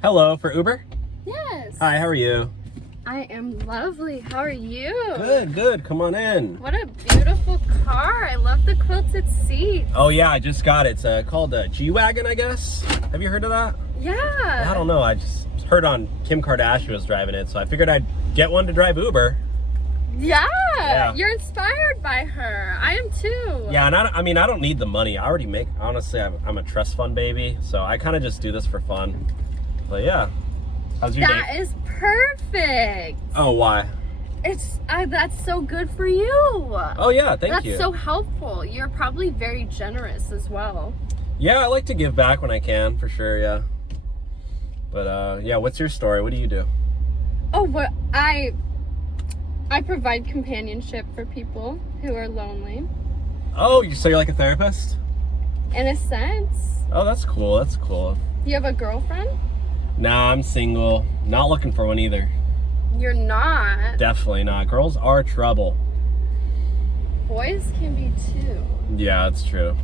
Hello, for Uber? Yes. Hi, how are you? I am lovely. How are you? Good, good. Come on in. What a beautiful car. I love the quilted seat. Oh yeah, I just got it. It's called a G-Wagon, I guess. Have you heard of that? Yeah. I don't know. I just heard on Kim Kardashian was driving it, so I figured I'd get one to drive Uber. Yeah. You're inspired by her. I am too. Yeah, and I don't need the money. I already make, honestly, I'm a trust fund baby, so I kind of just do this for fun. But yeah. How's your day? That is perfect. Oh, why? That's so good for you. Oh yeah, thank you. That's so helpful. You're probably very generous as well. Yeah, I like to give back when I can, for sure, yeah. But yeah, what's your story? What do you do? Oh, what I provide companionship for people who are lonely. Oh, so you're like a therapist? In a sense. Oh, that's cool. That's cool. You have a girlfriend? Nah, I'm single. Not looking for one either. You're not. Definitely not. Girls are trouble. Boys can be too. Yeah, that's true.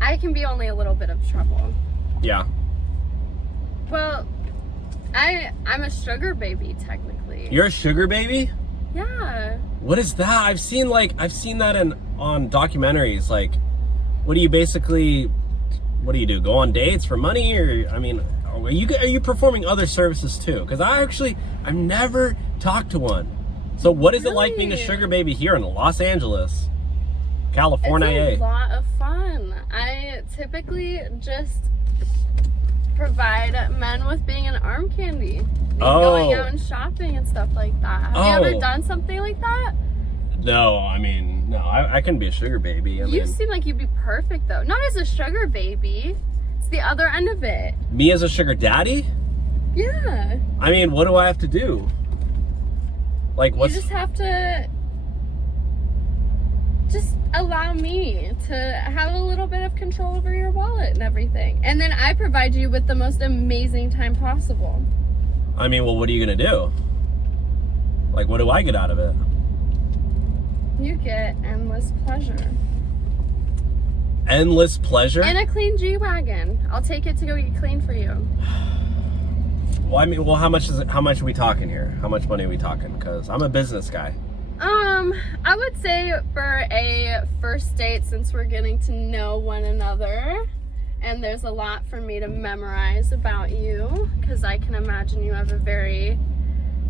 I can be only a little bit of trouble. Yeah. Well, I'm a sugar baby technically. You're a sugar baby? Yeah. What is that? I've seen that on documentaries. Like, what do you do? Go on dates for money, or I mean, are you performing other services too? Because I've never talked to one. So what is it like being a sugar baby here in Los Angeles, California? It's a lot of fun. I typically just provide men with being an arm candy. Going out and shopping and stuff like that. Have you ever done something like that? No, I mean, no, I can be a sugar baby. You seem like you'd be perfect though. Not as a sugar baby. It's the other end of it. Me as a sugar daddy? Yeah. I mean, what do I have to do? Like, You just have to just allow me to have a little bit of control over your wallet and everything. And then I provide you with the most amazing time possible. I mean, well, what are you gonna do? Like, what do I get out of it? You get endless pleasure. Endless pleasure? And a clean G-Wagon. I'll take it to go get clean for you. Well, I mean, well, how much are we talking here? How much money are we talking? Because I'm a business guy. I would say for a first date, since we're getting to know one another, and there's a lot for me to memorize about you, because I can imagine you have a very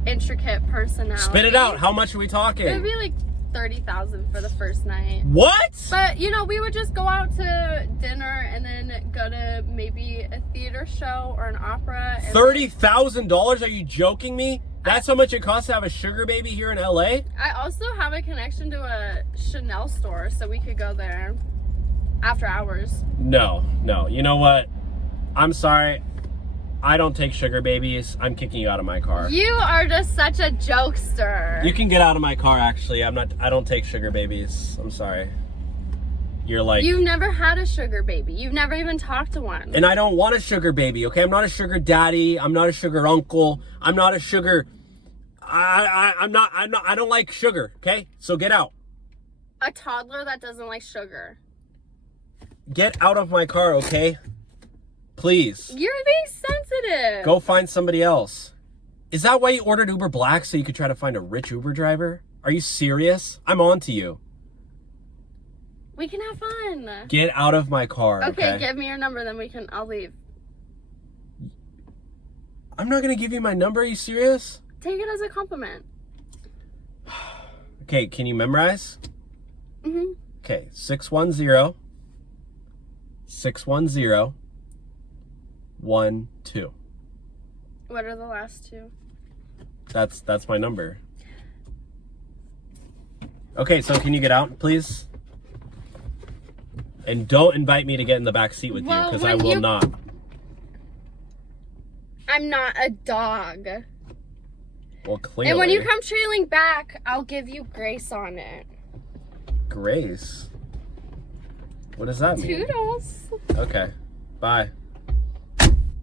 intricate personality. Spit it out. How much are we talking? It would be like 30,000 for the first night. What? But you know, we would just go out to dinner and then go to maybe a theater show or an opera. $30,000? Are you joking me? That's how much it costs to have a sugar baby here in LA? I also have a connection to a Chanel store, so we could go there after hours. No. You know what? I'm sorry. I don't take sugar babies. I'm kicking you out of my car. You are just such a jokester. You can get out of my car, actually. I don't take sugar babies. I'm sorry. You're like... You've never had a sugar baby. You've never even talked to one. And I don't want a sugar baby, okay? I'm not a sugar daddy. I'm not a sugar uncle. I'm not a sugar... I don't like sugar, okay? So get out. A toddler that doesn't like sugar. Get out of my car, okay? Please. You're being sensitive. Go find somebody else. Is that why you ordered Uber Black, so you could try to find a rich Uber driver? Are you serious? I'm on to you. We can have fun. Get out of my car, okay? Give me your number, then I'll leave. I'm not gonna give you my number, are you serious? Take it as a compliment. Okay, can you memorize? Mm-hmm. Okay, 610 610 12. What are the last two? That's my number. Okay, so can you get out, please? And don't invite me to get in the back seat with you, because I will not. I'm not a dog. Well, clearly. And when you come trailing back, I'll give you grace on it. Grace? What does that mean? Toodles. Okay. Bye.